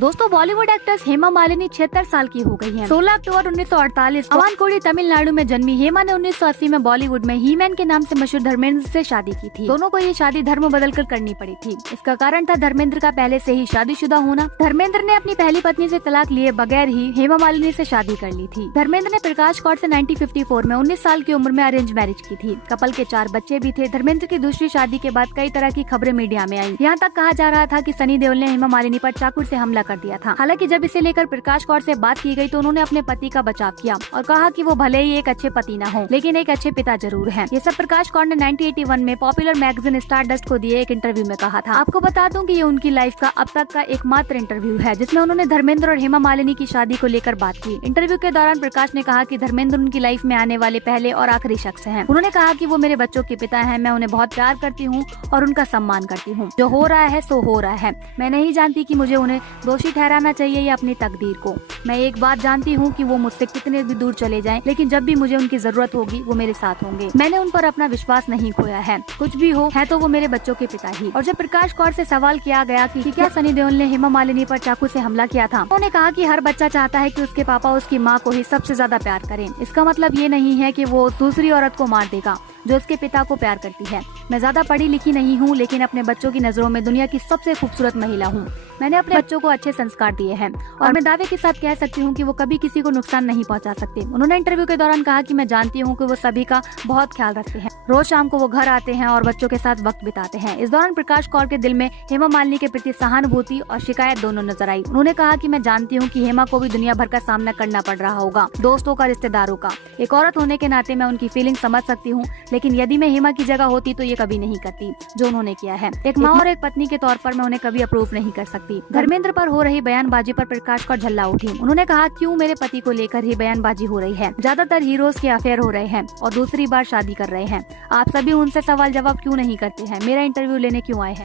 दोस्तों बॉलीवुड एक्ट्रेस हेमा मालिनी 76 साल की हो गई हैं। 16 अक्टूबर 1948 अवानकोड़ी तमिलनाडु में जन्मी हेमा ने 1980 में बॉलीवुड में ही मैन के नाम से मशहूर धर्मेंद्र से शादी की थी। दोनों को ये शादी धर्म बदलकर करनी पड़ी थी। इसका कारण था धर्मेंद्र का पहले से ही शादीशुदा होना। धर्मेंद्र ने अपनी पहली पत्नी से तलाक लिए बगैर ही हेमा मालिनी से शादी कर ली थी। धर्मेंद्र ने प्रकाश कौर से 1954 में 19 साल की उम्र में अरेंज मैरिज की थी। कपल के 4 बच्चे भी थे। धर्मेंद्र की दूसरी शादी के बाद कई तरह की खबरें मीडिया में आई। यहाँ तक कहा जा रहा था कि सनी देओल ने हेमा मालिनी पर चाकू से हमला कर दिया था। हालांकि जब इसे लेकर प्रकाश कौर से बात की गई तो उन्होंने अपने पति का बचाव किया और कहा कि वो भले ही एक अच्छे पति न हो, लेकिन एक अच्छे पिता जरूर हैं। ये सब प्रकाश कौर ने 1981 में पॉपुलर मैगजीन स्टारडस्ट को दिए एक इंटरव्यू में कहा था। आपको बता दूं कि ये उनकी लाइफ का अब तक का एकमात्र इंटरव्यू है जिसमें उन्होंने धर्मेंद्र और हेमा मालिनी की शादी को लेकर बात की। इंटरव्यू के दौरान प्रकाश ने कहा कि धर्मेंद्र उनकी लाइफ में आने वाले पहले और आखिरी शख्स हैं। उन्होंने कहा कि वो मेरे बच्चों के पिता हैं। मैं उन्हें बहुत प्यार करती हूँ और उनका सम्मान करती हूँ। जो हो रहा है सो हो रहा है। मैं नहीं जानती कि मुझे उन्हें दोषी ठहराना चाहिए या अपनी तकदीर को। मैं एक बात जानती हूँ कि वो मुझसे कितने भी दूर चले जाएं, लेकिन जब भी मुझे उनकी जरूरत होगी वो मेरे साथ होंगे। मैंने उन पर अपना विश्वास नहीं खोया है। कुछ भी हो है तो वो मेरे बच्चों के पिता ही। और जब प्रकाश कौर से सवाल किया गया कि क्या सनी देओल ने हेमा मालिनी पर चाकू से हमला किया था, उन्होंने कहा कि हर बच्चा चाहता है कि उसके पापा उसकी माँ को ही सबसे ज्यादा प्यार करें। इसका मतलब ये नहीं है कि वो दूसरी औरत को मार देगा जो उसके पिता को प्यार करती है। मैं ज्यादा पढ़ी लिखी नहीं हूँ, लेकिन अपने बच्चों की नजरों में दुनिया की सबसे खूबसूरत महिला हूँ। मैंने अपने बच्चों को अच्छे संस्कार दिए हैं और मैं दावे के साथ कह सकती हूँ कि वो कभी किसी को नुकसान नहीं पहुँचा सकते। उन्होंने इंटरव्यू के दौरान कहा कि मैं जानती हूँ कि वो सभी का बहुत ख्याल रखते हैं। रोज शाम को वो घर आते हैं और बच्चों के साथ वक्त बिताते हैं। इस दौरान प्रकाश कौर के दिल में हेमा मालिनी के प्रति सहानुभूति और शिकायत दोनों नजर आई। उन्होंने कहा कि मैं जानती हूँ कि हेमा को भी दुनिया भर का सामना करना पड़ रहा होगा, दोस्तों का, रिश्तेदारों का। एक औरत होने के नाते मैं उनकी फीलिंग समझ सकती हूँ, लेकिन यदि मैं हेमा की जगह होती तो ये कभी नहीं करती जो उन्होंने किया है। एक माँ और एक पत्नी के तौर पर मैं उन्हें कभी अप्रूव नहीं कर सकती। धर्मेंद्र पर हो रही बयानबाजी पर प्रकाश कौर झल्ला उठी। उन्होंने कहा, क्यों मेरे पति को लेकर ही बयानबाजी हो रही है? ज्यादातर हीरोज के अफेयर हो रहे हैं और दूसरी बार शादी कर रहे हैं। आप सभी उनसे सवाल जवाब क्यों नहीं करते हैं? मेरा इंटरव्यू लेने क्यों आए हैं?